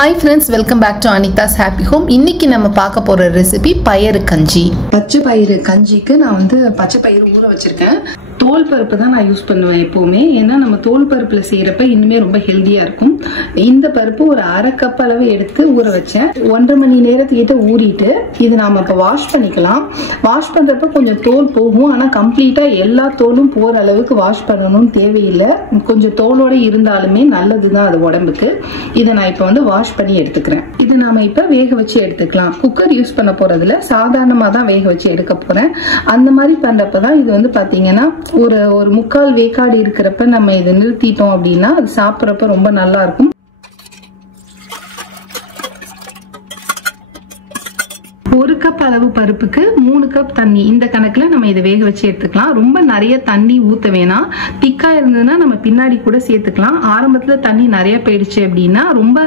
Hi friends, welcome back to Anitha's Happy Home. இன்னைக்கு நம்ம பார்க்க போற ரெசிபி பயறு கஞ்சி. பச்சை பயிறு கஞ்சிக்கு நான் வந்து பச்சை பயிறு ஊற வச்சிருக்கேன். தோல் பருப்பு தான் நான் யூஸ் பண்ணுவேன் எப்பவுமே. ஏன்னா நம்ம தோல் பருப்புல செய்யறப்ப இன்னுமே ரொம்ப ஹெல்தியா இருக்கும். இந்த பருப்பு ஒரு அரை கப் அளவு எடுத்து ஊற வச்சேன். 1.5 மணி நேரத்துக்கிட்ட ஊறிட்டு இது நாம இப்ப வாஷ் பண்ணிக்கலாம். வாஷ் பண்றப்ப கொஞ்சம் தோல் போகும். ஆனா கம்ப்ளீட்டா எல்லா தோலும் போற அளவுக்கு வாஷ் பண்ணணும்னு தேவையில்லை. கொஞ்சம் தோலோட இருந்தாலுமே நல்லதுதான் அது உடம்புக்கு. இதை நான் இப்ப வந்து வாஷ் பண்ணி எடுத்துக்கிறேன். இது நாம இப்ப வேக வச்சு எடுத்துக்கலாம். குக்கர் யூஸ் பண்ண போறதுல சாதாரணமா தான் வேக வச்சு எடுக்க போறேன். அந்த மாதிரி பண்றப்பதான் இது வந்து பாத்தீங்கன்னா ஒரு 3/4 வேக்காடு இருக்கிறப்ப நம்ம இதை நிறுத்திட்டோம் அப்படின்னா அது சாப்பிட்றப்ப ரொம்ப நல்லா இருக்கும். ஒரு கப் அளவு பருப்புக்கு 3 கப் தண்ணி, இந்த கணக்குல நம்ம இதை வேக வச்சு எடுத்துக்கலாம். ரொம்ப நிறைய தண்ணி ஊத்த வேணாம். திக்கா இருந்ததுன்னா நம்ம பின்னாடி கூட சேர்த்துக்கலாம். ஆரம்பத்துல தண்ணி நிறைய போயிடுச்சு அப்படின்னா ரொம்ப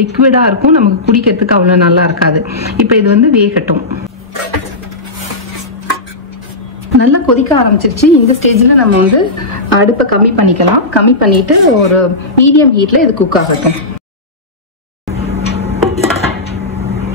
லிக்விடா இருக்கும், நமக்கு குடிக்கிறதுக்கு அவ்வளவு நல்லா இருக்காது. இப்ப இது வந்து வேகட்டும். நல்லா கொதிக்க ஆரம்பிச்சிருச்சு. இந்த ஸ்டேஜ்ல நம்ம வந்து அடுப்பை கம்மி பண்ணிக்கலாம். கம்மி பண்ணிட்டு ஒரு மீடியம் ஹீட்ல இது குக் ஆகட்டும்.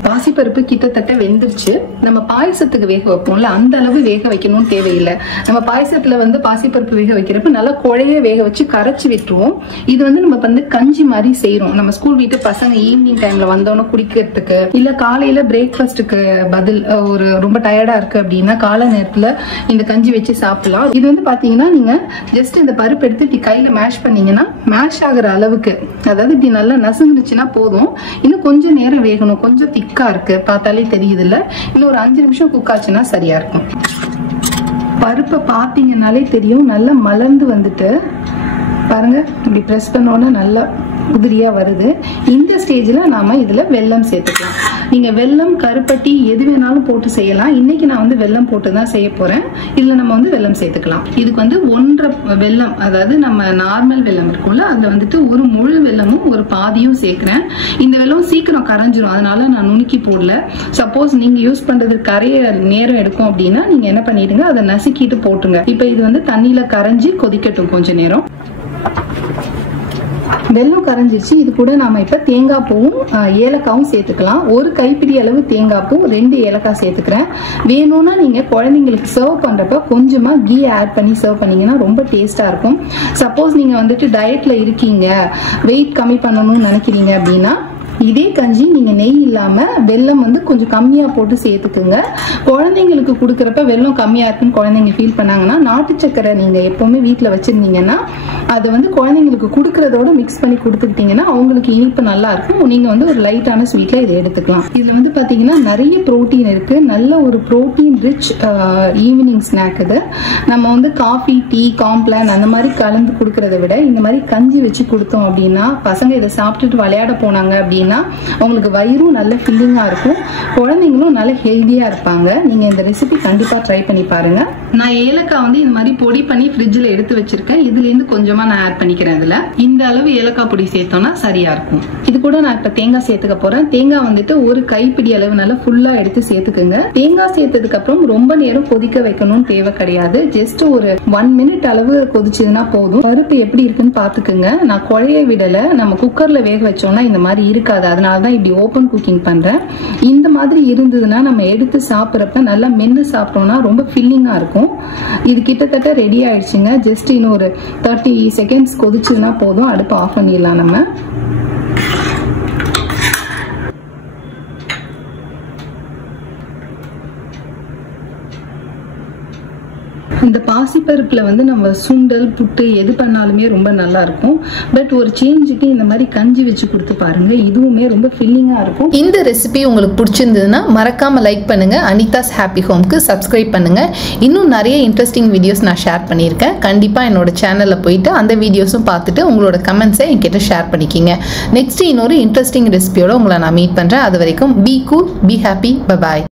பாசிப்பருப்பு கிட்டத்தட்ட வெந்துருச்சு. நம்ம பாயசத்துக்கு வேக வைப்போம்ல, அந்த அளவு வேக வைக்கணும்னு தேவையில்லை. நம்ம பாயசத்துல வந்து பாசிப்பருப்பு வேக வைக்கிறப்ப நல்லா குழைய வேக வச்சு கரைச்சி விட்டுருவோம். இது வந்து நம்ம வந்து கஞ்சி மாதிரி செய்யறோம். நம்ம ஸ்கூல் வீட்டு பசங்க ஈவினிங் டைம்ல வந்தோன்னு குடிக்கிறதுக்கு, இல்ல காலையில பிரேக்ஃபாஸ்ட்டுக்கு பதில் ஒரு ரொம்ப டயர்டா இருக்கு அப்படின்னா காலை நேரத்துல இந்த கஞ்சி வச்சு சாப்பிடலாம். இது வந்து பாத்தீங்கன்னா நீங்க ஜஸ்ட் இந்த பருப்பு எடுத்து இப்படி கையில மேஷ் பண்ணீங்கன்னா மேஷ் ஆகுற அளவுக்கு, அதாவது இப்படி நல்லா நசுங்குச்சுன்னா போதும். இன்னும் கொஞ்சம் நேரம் வேகணும். கொஞ்சம் திக்கா இருக்கு, பார்த்தாலே தெரியுது இல்ல. இன்னும் ஒரு 5 நிமிஷம் குக் ஆச்சுன்னா சரியா இருக்கும். பருப்பை பாத்தீங்கன்னாலே தெரியும், நல்லா மலர்ந்து வந்துட்டு பாருங்க. இப்படி பிரஸ் பண்ணோன்னா நல்லா உதிரியா வருது. இந்த ஸ்டேஜ்ல நாம இதுல வெல்லம் சேர்த்துக்கலாம். நீங்க வெல்லம், கருப்பட்டி எது வேணாலும் போட்டு செய்யலாம். இன்னைக்கு நான் வந்து வெல்லம் போட்டு தான் செய்ய போறேன். இதுல நம்ம வந்து வெல்லம் சேர்த்துக்கலாம். இதுக்கு வந்து 1.5 வெல்லம், அதாவது நம்ம நார்மல் வெல்லம் இருக்கும்ல, அதுல வந்துட்டு ஒரு முழு வெல்லமும் ஒரு பாதியும் சேர்க்கிறேன். இந்த வெல்லம் சீக்கிரம் கரைஞ்சிரும், அதனால நான் நுணுக்கி போடல. சப்போஸ் நீங்க யூஸ் பண்றது கரைய நேரம் எடுக்கும் அப்படின்னா நீங்க என்ன பண்ணிடுங்க, அதை நசுக்கிட்டு போட்டுங்க. இப்ப இது வந்து தண்ணியில கரைஞ்சி கொதிக்கட்டும் கொஞ்ச நேரம். வெல்லம் கரைஞ்சிருச்சு. இது கூட நாம இப்ப தேங்காய் பூவும் ஏலக்காவும் சேர்த்துக்கலாம். ஒரு கைப்பிடி அளவு தேங்காய் பூ, 2 ஏலக்காய் சேர்த்துக்கிறேன். வேணும்னா நீங்க குழந்தைங்களுக்கு சர்வ் பண்றப்ப கொஞ்சமா கீ ஆட் பண்ணி சர்வ் பண்ணீங்கன்னா ரொம்ப டேஸ்டா இருக்கும். சப்போஸ் நீங்க வந்துட்டு டயட்ல இருக்கீங்க, வெயிட் கம்மி பண்ணணும்னு நினைக்கிறீங்க அப்படின்னா இதே கஞ்சி நீங்க நெய் இல்லாம வெல்லம் வந்து கொஞ்சம் கம்மியா போட்டு சேர்த்துக்குங்க. குழந்தைங்களுக்கு கொடுக்கறப்ப வெல்லம் கம்மியா இருக்குன்னு குழந்தைங்க ஃபீல் பண்ணாங்கன்னா நாட்டு சக்கரை நீங்க எப்பவுமே வீட்டுல வச்சிருந்தீங்கன்னா அதை வந்து குழந்தைங்களுக்கு கொடுக்கறதோட மிக்ஸ் பண்ணி கொடுத்துக்கிட்டீங்கன்னா அவங்களுக்கு இனிப்பு நல்லா இருக்கும். நீங்க வந்து ஒரு லைட்டான ஸ்வீட்ல இதை எடுத்துக்கலாம். இதுல வந்து பாத்தீங்கன்னா நிறைய புரோட்டீன் இருக்கு. நல்ல ஒரு புரோட்டீன் ரிச் ஈவினிங் ஸ்நாக் இது. நம்ம வந்து காஃபி, டீ, காம்ப்ளான் அந்த மாதிரி கலந்து கொடுக்கறத விட இந்த மாதிரி கஞ்சி வச்சு கொடுத்தோம் அப்படின்னா பசங்க இதை சாப்பிட்டுட்டு விளையாட போனாங்க அப்படின்னா உங்களுக்கு வயிறும் நல்ல ஃபில்லிங்கா இருக்கும், குழந்தைங்களும் நல்ல ஹெல்தியா இருப்பாங்க. நீங்க இந்த ரெசிபி கண்டிப்பா ட்ரை பண்ணி பாருங்க. நான் ஏலக்காய் வந்து இந்த மாதிரி பொடி பண்ணி ஃப்ரிட்ஜ்ல எடுத்து வச்சிருக்கேன். இதுல இருந்து கொஞ்சமா நான் ஆட் பண்ணிக்கிறேன். இதுல இந்த அளவு ஏலக்காய் பொடி சேர்த்தோம்னா சரியா இருக்கும். இது கூட நான் இப்ப தேங்காய் சேர்த்துக்க போறேன். தேங்காய் வந்துட்டு ஒரு கைப்பிடி அளவு நல்லா ஃபுல்லா எடுத்து சேர்த்துக்குங்க. தேங்காய் சேர்த்ததுக்கு அப்புறம் ரொம்ப நேரம் கொதிக்க வைக்கணும்னு தேவை கிடையாது. ஜஸ்ட் ஒரு 1 மினிட் அளவு கொதிச்சதுன்னா போதும். பருப்பு எப்படி இருக்குன்னு பாத்துக்குங்க. நான் குழைய விடல. நம்ம குக்கர்ல வேக வச்சோம்னா இந்த மாதிரி இருக்காது, அதனாலதான் இப்படி ஓபன் குக்கிங் பண்றேன். இந்த மாதிரி இருந்ததுன்னா நம்ம எடுத்து சாப்பிட்றப்ப நல்லா மென்னு சாப்பிட்டோம்னா ரொம்ப ஃபில்லிங்கா இருக்கும். இது கிட்டத்தட்ட ரெடி ஆயிடுச்சுங்க. ஜஸ்ட் இன்னும் ஒரு 30 செகண்ட்ஸ் கொதிச்சதுன்னா போதும். அடுப்பு ஆஃப் பண்ணிடலாம் நம்ம. இந்த பாசிப்பருப்புல வந்து நம்ம சுண்டல், புட்டு எது பண்ணாலுமே ரொம்ப நல்லா இருக்கும். பட் ஒரு சேஞ்சுக்கு இந்த மாதிரி கஞ்சி வச்சு கொடுத்து பாருங்க, இதுவுமே ரொம்ப ஃபில்லிங்கா இருக்கும். இந்த ரெசிபி உங்களுக்கு பிடிச்சிருந்ததுன்னா மறக்காம லைக் பண்ணுங்க. அனிதாஸ் ஹாப்பி ஹோம்க்கு சப்ஸ்கிரைப் பண்ணுங்க. இன்னும் நிறைய இன்ட்ரெஸ்டிங் வீடியோஸ் நான் ஷேர் பண்ணியிருக்கேன். கண்டிப்பா என்னோட சேனல்ல போயிட்டு அந்த வீடியோஸும் பார்த்துட்டு உங்களோட கமெண்ட்ஸை என்கிட்ட ஷேர் பண்ணிக்கிங்க. நெக்ஸ்ட் இன்னொரு இன்ட்ரெஸ்டிங் ரெசிபியோட உங்களை நான் மீட் பண்றேன். அது வரைக்கும் be cool, be happy, bye bye.